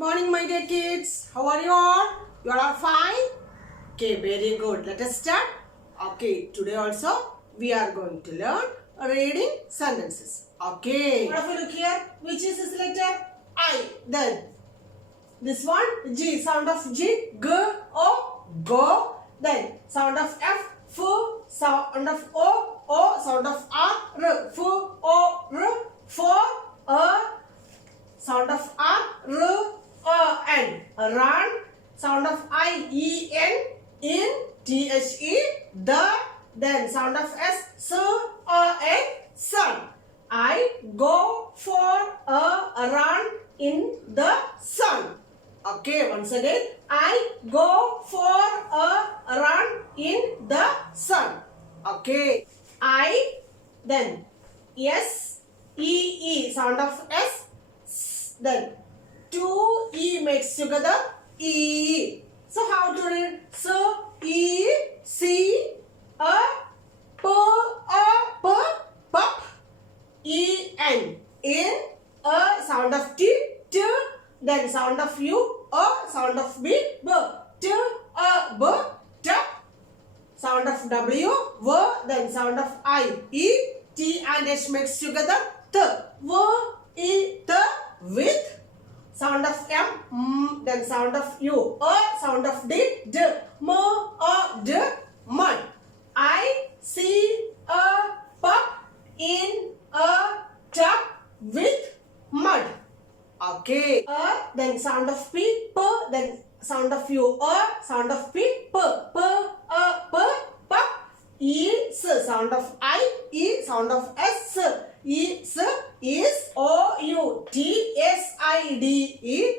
Morning, my dear kids. How are you all? You all are fine? Okay, very good. Let us start. Okay, today also we are going to learn reading sentences. Okay. What if you look here? Which is this letter? I. Then this one G. Sound of G. G. O. Go. Then sound of F. F. Sound of O. O. Sound of R. R. F. O. R. For. Sound of R. R. N. Run. Sound of I. E. N. In. T. H. E. The. Then sound of S. S. N. Sun. I go for a run in the sun. Okay, once again, I go for a run in the sun. Okay, I, then S, E, sound of S, then two E makes together E. So how to read? So E, C, A, P, pup, E, N, in, A, sound of T, T, then sound of U, A, sound of B, B, T, A, B, tap, sound of W, W, then sound of I, E, T and H makes together, T, W, E, T, with, sound of M, then sound of U, A, sound of D, D, M, A, D, mud. I see a pup in a tub with mud. Okay. Then sound of P, P, then sound of U, sound of P, P, pup. E, S, sound of I, E, sound of S, E, S, is, O, U, T, S, I, D, E,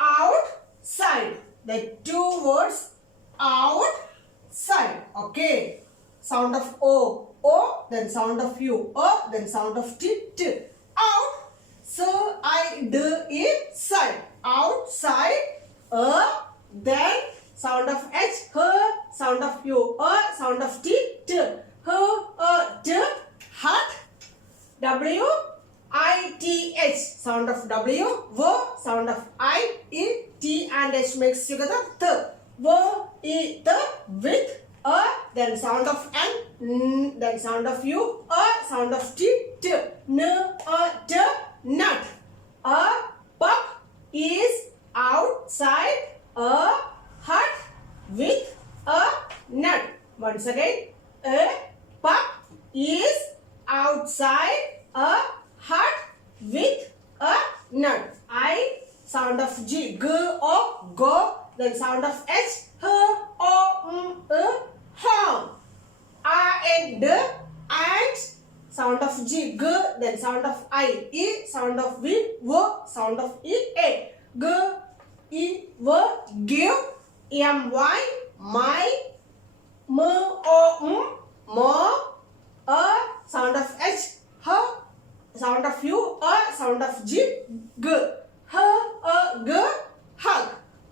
outside. The two words outside. Okay. Sound of O, O, then sound of U, O, then sound of T, T, out. So I do it side, outside, then sound of H, her, sound of U, sound of T, T, her, T, hut, W, I, T, H, sound of W, W, sound of I, E, T and H makes together, T, W, E, T, with, then sound of N, then sound of U, sound of T, T, N, T, nut. A pup is outside a hut with a nut. Once again, a pup is outside a hut with a nut. I, sound of G, G, O, go. Then sound of H, H, O, home. R, N, D, and sound of G, G, then sound of I, E, sound of V, W, sound of E, A. G, E, W, give, M, Y, my, M, O, mo, A, sound of H, H, sound of U, A, sound of G, G, H, G, hug.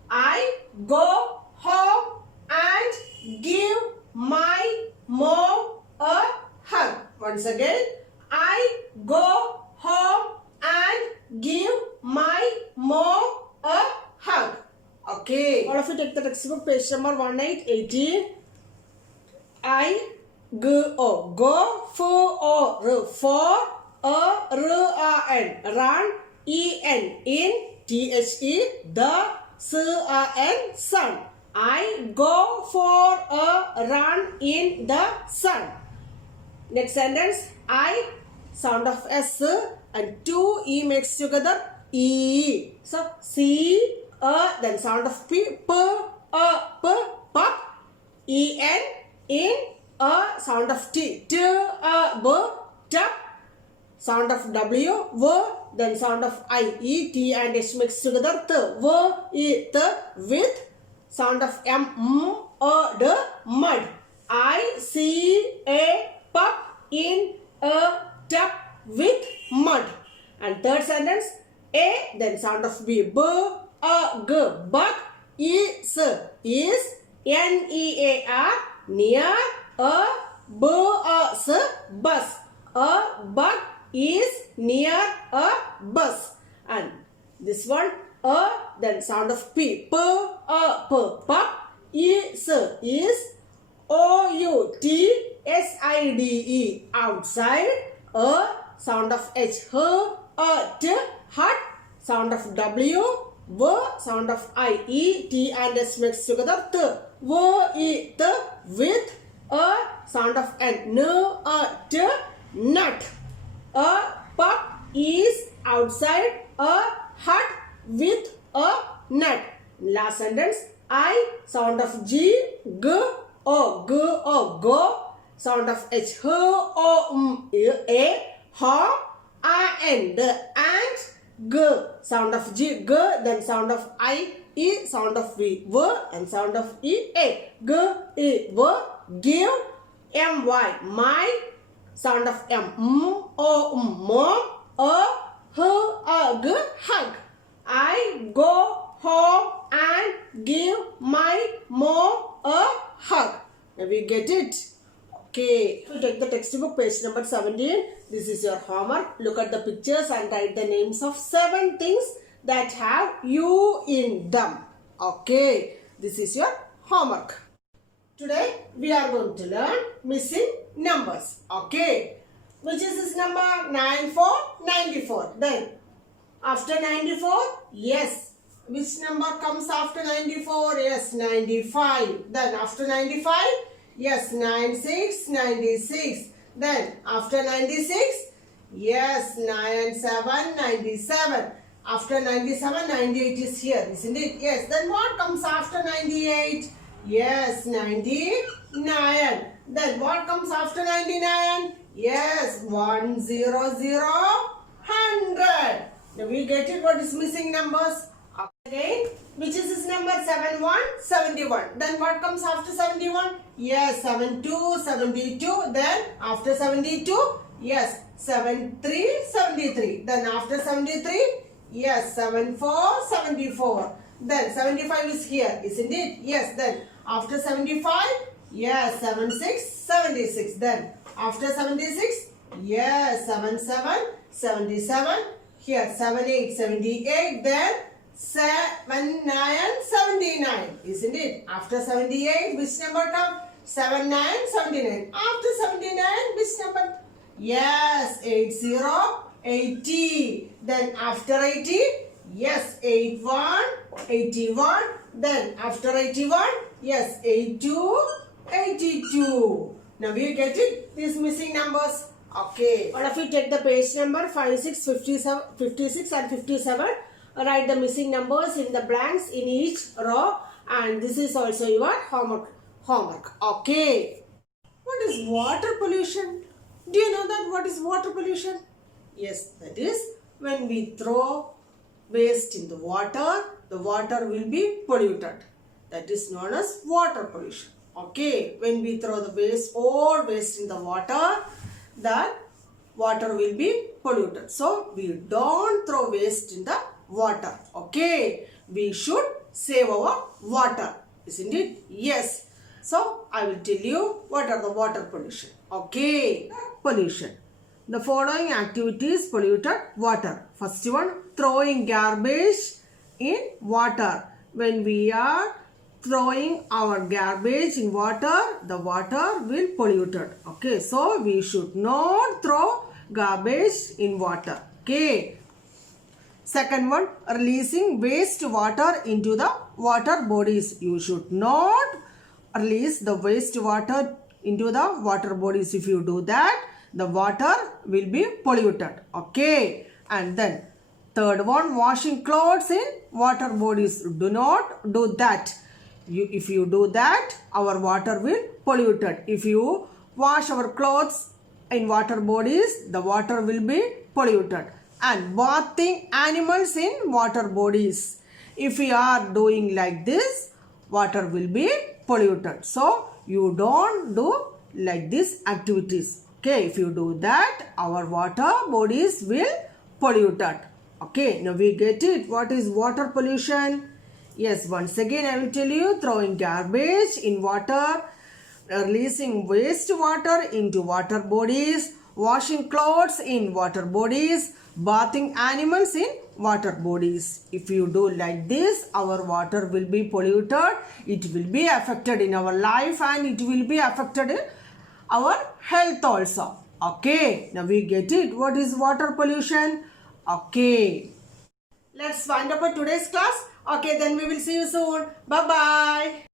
I go home and give my mom a hug. Once again, I go home and give my mom a hug. Okay. All of you take the textbook, page number 1880. I go, go, for, run, in, the, sun. I go for a run in the sun. Next sentence, I, sound of S and two E makes together E. So, C, then sound of P, pup, E, N, in, sound of T, T, B, tap, sound of W, W, then sound of I, E, T and H makes together T, W, E, T, with, sound of M, D, mud. I see a pup in a tub with mud. And third sentence, A, then sound of B, B, A, G, buck, is, N, E, A, R, near a, B, A, S, bus. A buck is near a bus. And this one, then sound of P. P, pup. Is, outside, outside. Sound of H, hut. Sound of W, sound of I, E, T and S mixed together, with. Sound of N, nut. Pup is outside a hut with a nut. Last sentence, I. Sound of G, go. Sound of H, a, and, g. Sound of G, then sound of I, E, sound of V, and sound of E, a. Give, my, my. Sound of M, mom, hug. I go home and give my mom a hug. Now we get it. Okay, we take the textbook page number 17. This is your homework. Look at the pictures and write the names of 7 things that have U in them. Okay, this is your homework. Today we are going to learn missing numbers. Okay, which is this number? 94. Then after 94, yes. Which number comes after 94? Yes, 95. Then after 95, yes, 96. Then after 96, yes, 97. After 97, 98 is here, isn't it? Yes. Then what comes after 98? Yes, 99. Then what comes after 99? Yes, 100, 100. Now we get it. What is missing numbers? Again, which is this number? 71. Then what comes after 71? Yes, 72. Then after 72, yes, 73. Then after 73, yes, 74. Then 75 is here, isn't it? Yes. Then after 75, yes, 76. Then after 76, yes, 77. Here 78. Then 79, isn't it? After 78, which number come? 79. After 79, which number? Yes, 80. Then after 80, yes, 81. Then after 81, yes, 82. Now we get it? These missing numbers. Okay. What if we take the page number 56 and 57? Write the missing numbers in the blanks in each row, and this is also your homework. Okay. What is water pollution? Do you know that what is water pollution? Yes, that is when we throw waste in the water will be polluted. That is known as water pollution. Okay, when we throw the waste in the water, that water will be polluted. So we don't throw waste in the water. Okay, we should save our water, isn't it? Yes. So I will tell you what are the water pollution. Okay, pollution. The following activities polluted water. First one, throwing garbage in water. When we are throwing our garbage in water, the water will polluted. Okay, so we should not throw garbage in water. Okay. Second one, releasing waste water into the water bodies. You should not release the waste water into the water bodies. If you do that, the water will be polluted. Okay. And then third one, washing clothes in water bodies. Do not do that. If you do that, our water will polluted. If you wash our clothes in water bodies, the water will be polluted. And bathing animals in water bodies. If we are doing like this, water will be polluted. So you don't do like these activities. Okay, if you do that, our water bodies will polluted. Okay, now we get it. What is water pollution? Yes, once again I will tell you, throwing garbage in water, releasing waste water into water bodies, washing clothes in water bodies, bathing animals in water bodies. If you do like this, our water will be polluted, it will be affected in our life and it will be affected in our health also. Okay, now we get it. What is water pollution? Okay. Let's wind up for today's class. Okay, then we will see you soon. Bye-bye.